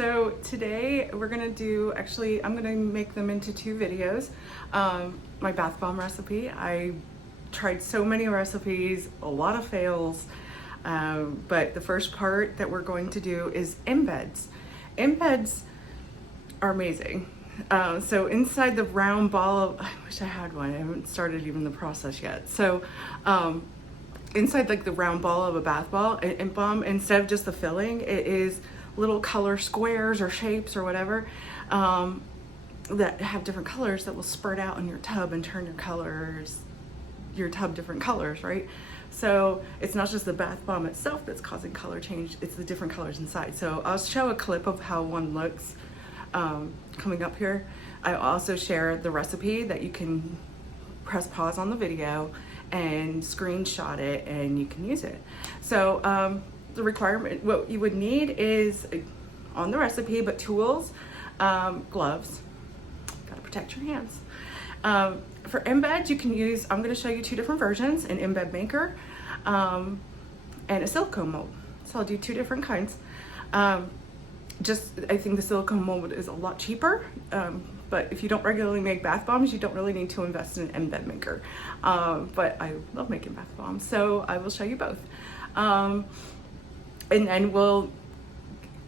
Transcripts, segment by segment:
So today we're gonna do, actually I'm gonna make them into two videos. My bath bomb recipe. I tried so many recipes, a lot of fails, but the first part that we're going to do is embeds. Embeds are amazing. So inside the round ball of, I wish I had one, I haven't started even the process yet. So inside like the round ball of a bath bomb, instead of just the filling, it is little color squares or shapes or whatever that have different colors that will spurt out in your tub and turn your tub different colors, right? So it's not just the bath bomb itself that's causing color change, it's the different colors inside. So I'll show a clip of how one looks coming up here. I also share the recipe that you can press pause on the video and screenshot it and you can use it. So the requirement, what you would need is on the recipe, but tools, gloves, gotta protect your hands. For embed, you can use, I'm gonna show you two different versions, an embed maker and a silicone mold. So I'll do two different kinds. I think the silicone mold is a lot cheaper, but if you don't regularly make bath bombs, you don't really need to invest in an embed maker. But I love making bath bombs, so I will show you both. And then we'll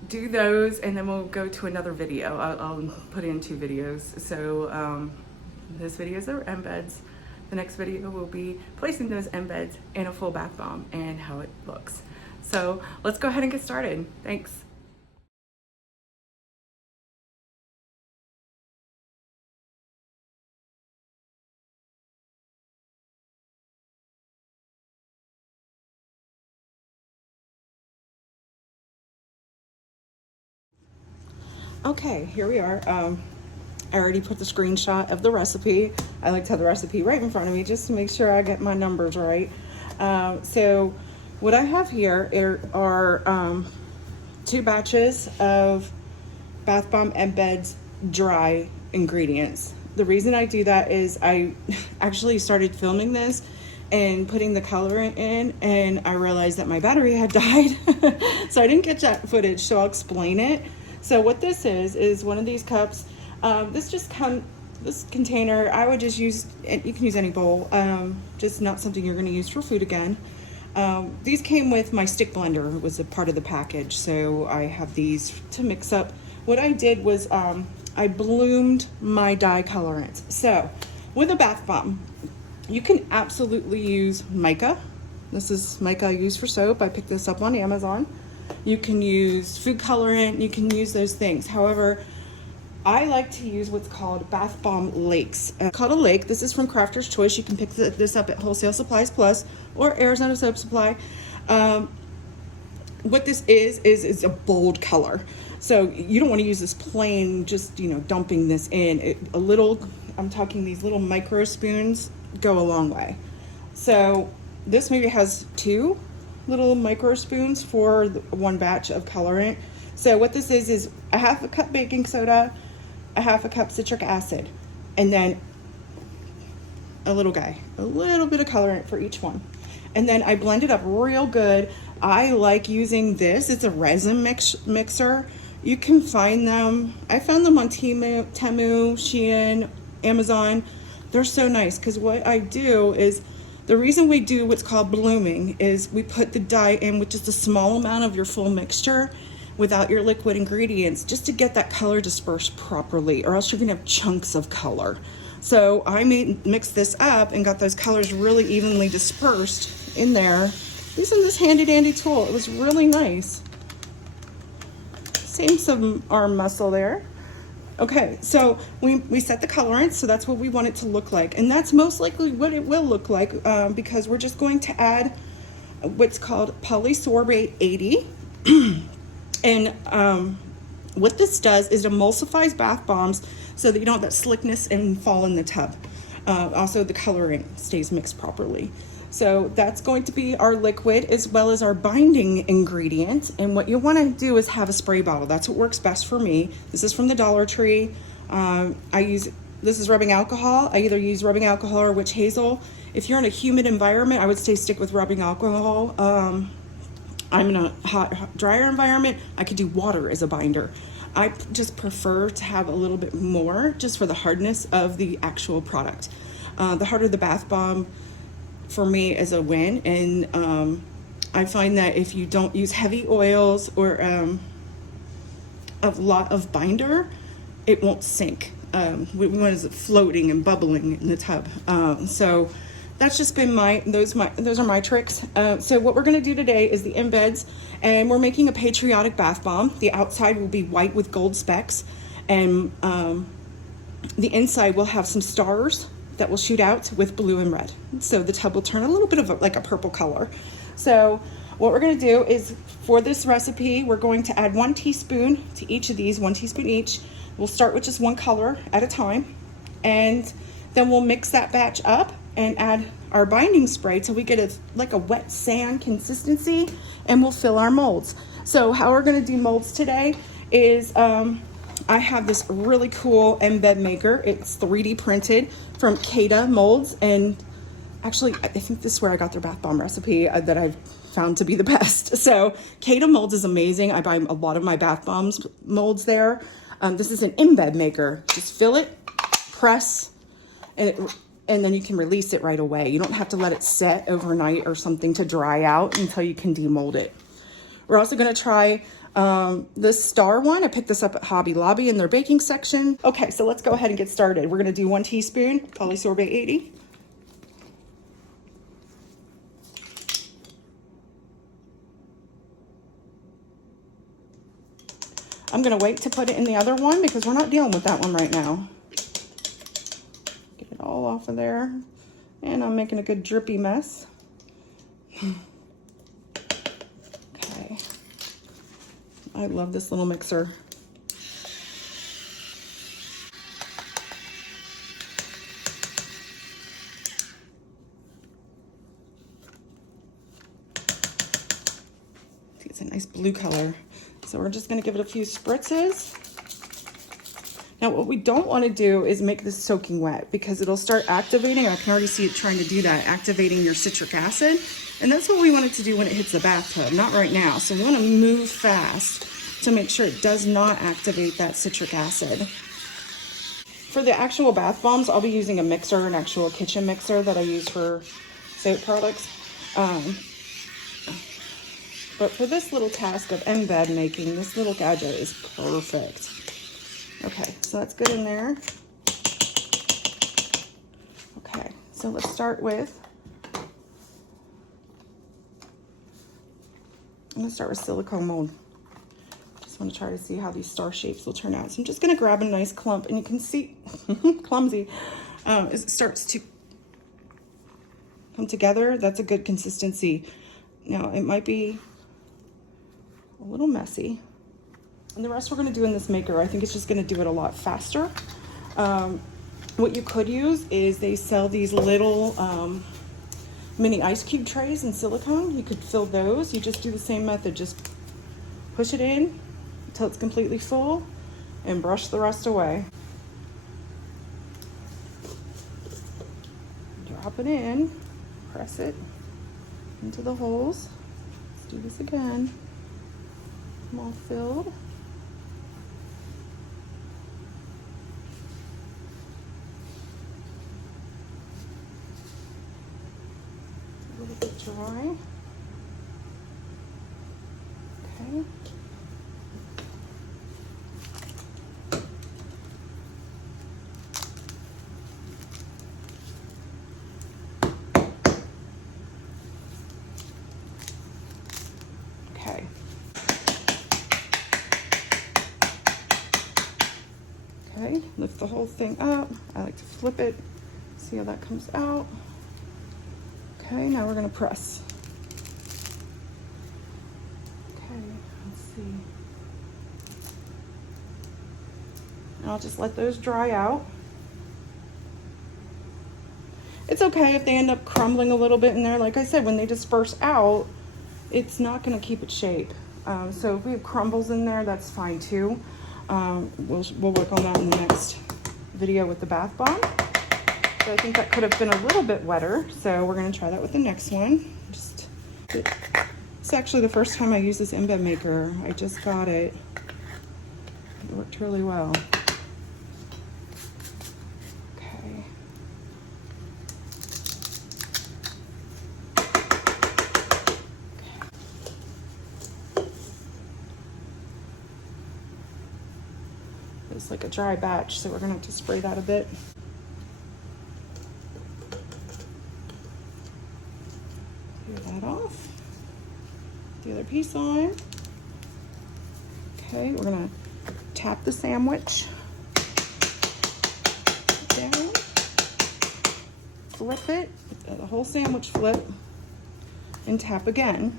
do those and then we'll go to another video. I'll put in two videos. So this video is our embeds. The next video will be placing those embeds in a full bath bomb and how it looks. So let's go ahead and get started. Thanks. Okay, here we are. I already put the screenshot of the recipe. I like to have the recipe right in front of me just to make sure I get my numbers right. So what I have here are 2 batches of bath bomb embeds dry ingredients. The reason I do that is I actually started filming this and putting the colorant in and I realized that my battery had died. So I didn't get that footage, so I'll explain it. So what this is one of these cups. This container, I would just use, you can use any bowl, just not something you're gonna use for food again. These came with my stick blender, it was a part of the package. So I have these to mix up. What I did was I bloomed my dye colorants. So with a bath bomb, you can absolutely use mica. This is mica I use for soap. I picked this up on Amazon. You can use food colorant, you can use those things. However, I like to use what's called bath bomb lakes. Called a lake. This is from Crafter's Choice. You can pick this up at Wholesale Supplies Plus or Arizona Soap Supply. What this is a bold color. So you don't want to use this plain, just, you know, dumping this in. I'm talking these little micro spoons go a long way. So this maybe has 2 little micro spoons for one batch of colorant. So what this is a 1/2 cup baking soda, a 1/2 cup citric acid, and then a little bit of colorant for each one. And then I blend it up real good. I like using this. It's a resin mixer. You can find them. I found them on Temu, Shein, Amazon. They're so nice because what I do is, the reason we do what's called blooming is we put the dye in with just a small amount of your full mixture without your liquid ingredients, just to get that color dispersed properly, or else you're gonna have chunks of color. So I mixed this up and got those colors really evenly dispersed in there using this handy dandy tool. It was really nice. Same some arm muscle there. Okay, so we set the colorant, so that's what we want it to look like. And that's most likely what it will look like because we're just going to add what's called polysorbate 80. And what this does is it emulsifies bath bombs so that you don't have that slickness and fall in the tub. Also, the colorant stays mixed properly. So that's going to be our liquid as well as our binding ingredient. And what you want to do is have a spray bottle. That's what works best for me. This is from the Dollar Tree. This is rubbing alcohol. I either use rubbing alcohol or witch hazel. If you're in a humid environment, I would stick with rubbing alcohol. I'm in a hot, drier environment. I could do water as a binder. I just prefer to have a little bit more just for the hardness of the actual product. The harder the bath bomb for me is a win, and I find that if you don't use heavy oils or a lot of binder, it won't sink. We want is floating and bubbling in the tub. So that's just been those are my tricks. So what we're going to do today is the embeds, and we're making a patriotic bath bomb. The outside will be white with gold specks, and the inside will have some stars that will shoot out with blue and red. So the tub will turn a little bit of like a purple color. So what we're going to do is, for this recipe, we're going to add 1 teaspoon to each of these, 1 teaspoon each. We'll start with just one color at a time, and then we'll mix that batch up and add our binding spray till we get like a wet sand consistency, and we'll fill our molds. So how we're going to do molds today is I have this really cool embed maker. It's 3D printed from Cada Molds, and actually I think this is where I got their bath bomb recipe that I've found to be the best. So Cada Molds is amazing. I buy a lot of my bath bombs molds there. This is an embed maker. Just fill it, press, and then you can release it right away. You don't have to let it set overnight or something to dry out until you can demold it. We're also going to try this star one. I picked this up at Hobby Lobby in their baking section. Okay, so let's go ahead and get started. We're going to do 1 teaspoon polysorbate 80. I'm going to wait to put it in the other one because we're not dealing with that one right now. Get it all off of there. And I'm making a good drippy mess. Okay. I love this little mixer. It's a nice blue color. So we're just going to give it a few spritzes. Now what we don't want to do is make this soaking wet, because it'll start activating. I can already see it trying to do that, activating your citric acid. And that's what we want it to do when it hits the bathtub, not right now. So we want to move fast to make sure it does not activate that citric acid. For the actual bath bombs, I'll be using a mixer, an actual kitchen mixer that I use for soap products. But for this little task of embed making, this little gadget is perfect. Okay, so that's good in there. Okay, so let's start with, I'm gonna start with silicone mold. Just wanna try to see how these star shapes will turn out. So I'm just gonna grab a nice clump, and you can see, clumsy, as it starts to come together. That's a good consistency. Now it might be a little messy, and the rest we're going to do in this maker. I think it's just going to do it a lot faster. What you could use is, they sell these little mini ice cube trays in silicone. You could fill those. You just do the same method. Just push it in until it's completely full and brush the rest away. Drop it in, press it into the holes. Let's do this again. I'm all filled. A little bit dry. Okay. Okay. Okay, lift the whole thing up. I like to flip it, see how that comes out. Okay, now we're gonna press. Okay, let's see. And I'll just let those dry out. It's okay if they end up crumbling a little bit in there. Like I said, when they disperse out, it's not gonna keep its shape. So if we have crumbles in there, that's fine too. We'll work on that in the next video with the bath bomb. So I think that could have been a little bit wetter, so we're going to try that with the next one. It's actually the first time I use this embed maker. I just got it It worked really well. Okay. It's like a dry batch, so we're gonna have to spray that a bit. Clear that off. The other piece on. Okay, we're gonna tap the sandwich down, flip it, the whole sandwich flip, and tap again.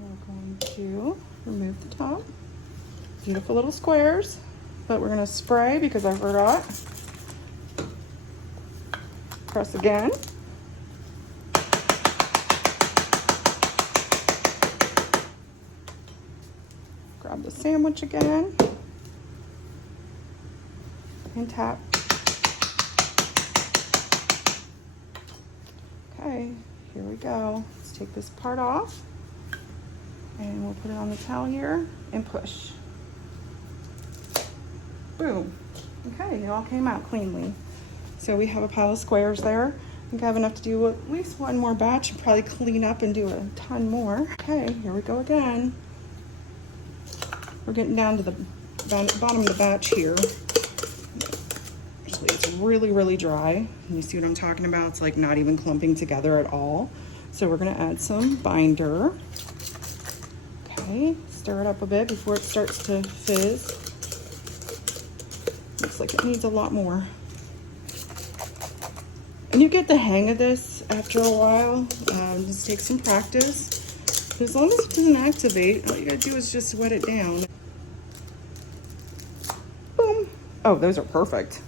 We're going to remove the top. Beautiful little squares, but we're gonna spray because I forgot. Press again. Grab the sandwich again and tap. Okay, here we go. Let's take this part off and we'll put it on the towel here and push. Boom. Okay, it all came out cleanly. So we have a pile of squares there. I think I have enough to do at least one more batch and probably clean up and do a ton more. Okay, here we go again. We're getting down to the bottom of the batch here. Actually, it's really, really dry. And you see what I'm talking about? It's like not even clumping together at all. So we're gonna add some binder. Okay, stir it up a bit before it starts to fizz. Looks like it needs a lot more. And you get the hang of this after a while. Just take some practice. But as long as it doesn't activate, all you gotta do is just wet it down. Boom. Oh, those are perfect.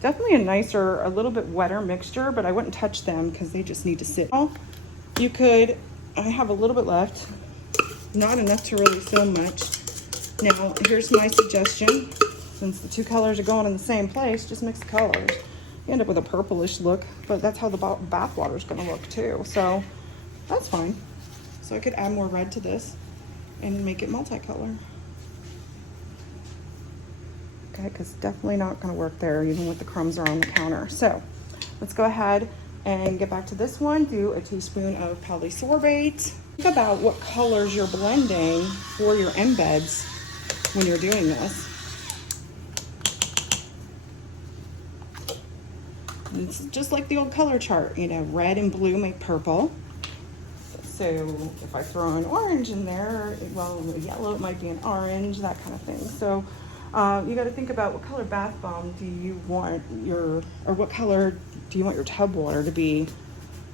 Definitely a nicer, a little bit wetter mixture, but I wouldn't touch them because they just need to sit. You could, I have a little bit left, not enough to really fill much. Now, here's my suggestion. Since the two colors are going in the same place, just mix the colors. You end up with a purplish look, but that's how the bath water is going to look too. So that's fine. So I could add more red to this and make it multicolor. Okay, because definitely not going to work there even with the crumbs are on the counter. So let's go ahead and get back to this one. Do a teaspoon of polysorbate. Think about what colors you're blending for your embeds when you're doing this. It's just like the old color chart, you know, red and blue make purple. So if I throw an orange in there, well, yellow, it might be an orange, that kind of thing. So you got to think about what color bath bomb do you want or what color do you want your tub water to be?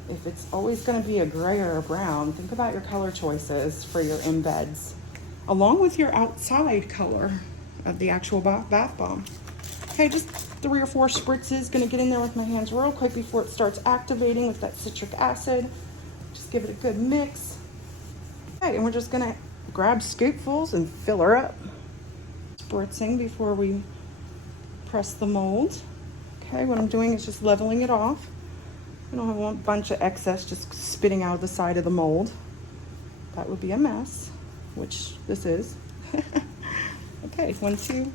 If it's always going to be a gray or a brown, think about your color choices for your embeds, along with your outside color of the actual bath bomb. Okay, just 3 or 4 spritzes. Gonna get in there with my hands real quick before it starts activating with that citric acid. Just give it a good mix. Okay, and we're just gonna grab scoopfuls and fill her up. Spritzing before we press the mold. Okay, what I'm doing is just leveling it off. I don't have a bunch of excess just spitting out of the side of the mold. That would be a mess, which this is. Okay, 1, 2,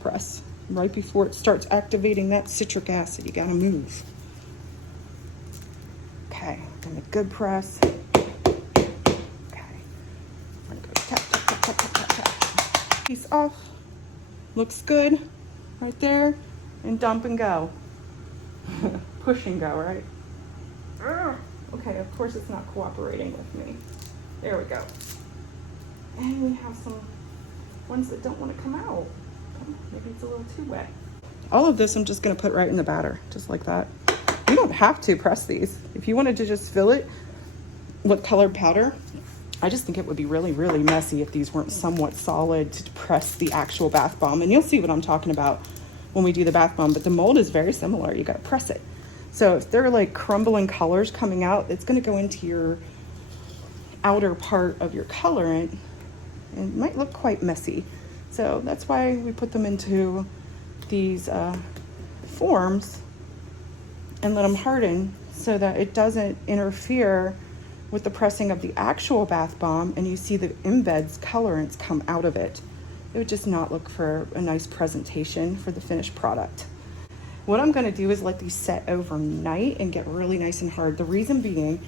press. Right before it starts activating that citric acid, you gotta move. Okay, and a good press. Okay, I'm gonna go tap, tap, tap, tap, tap, tap, tap. Piece off. Looks good, right there. And dump and go. Push and go, right? Okay, of course it's not cooperating with me. There we go. And we have some ones that don't want to come out. Maybe it's a little too wet. All of this I'm just going to put right in the batter, just like that. You don't have to press these. If you wanted to just fill it with colored powder, I just think it would be really, really messy if these weren't somewhat solid to press the actual bath bomb. And you'll see what I'm talking about when we do the bath bomb, but the mold is very similar. You got to press it. So if they're like crumbling colors coming out, it's going to go into your outer part of your colorant and it might look quite messy. So that's why we put them into these forms and let them harden so that it doesn't interfere with the pressing of the actual bath bomb and you see the embeds colorants come out of it, it would just not look for a nice presentation for the finished product. What I'm gonna do is let these set overnight and get really nice and hard. The reason being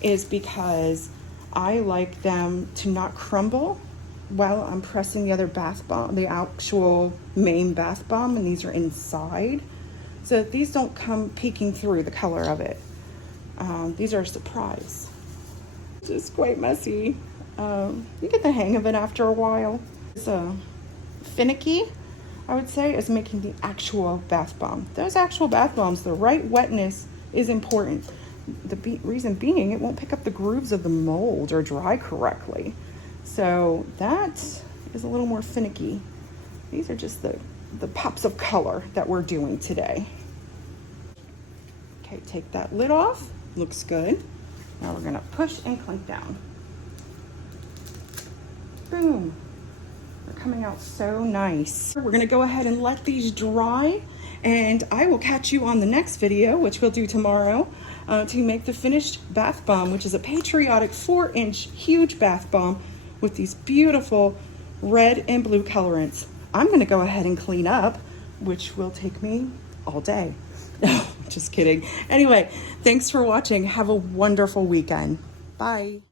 is because I like them to not crumble while I'm pressing the other bath bomb, the actual main bath bomb, and these are inside. So these don't come peeking through the color of it. These are a surprise. It's just quite messy. You get the hang of it after a while. It's finicky, I would say, is making the actual bath bomb. Those actual bath bombs, the right wetness is important. The reason being, it won't pick up the grooves of the mold or dry correctly. So that is a little more finicky. These are just the pops of color that we're doing today. Okay, take that lid off. Looks good. Now we're gonna push and clink down. Boom. They're coming out so nice. We're gonna go ahead and let these dry, and I will catch you on the next video, which we'll do tomorrow, to make the finished bath bomb, which is a patriotic 4-inch huge bath bomb with these beautiful red and blue colorants. I'm gonna go ahead and clean up, which will take me all day. Just kidding. Anyway, thanks for watching. Have a wonderful weekend. Bye.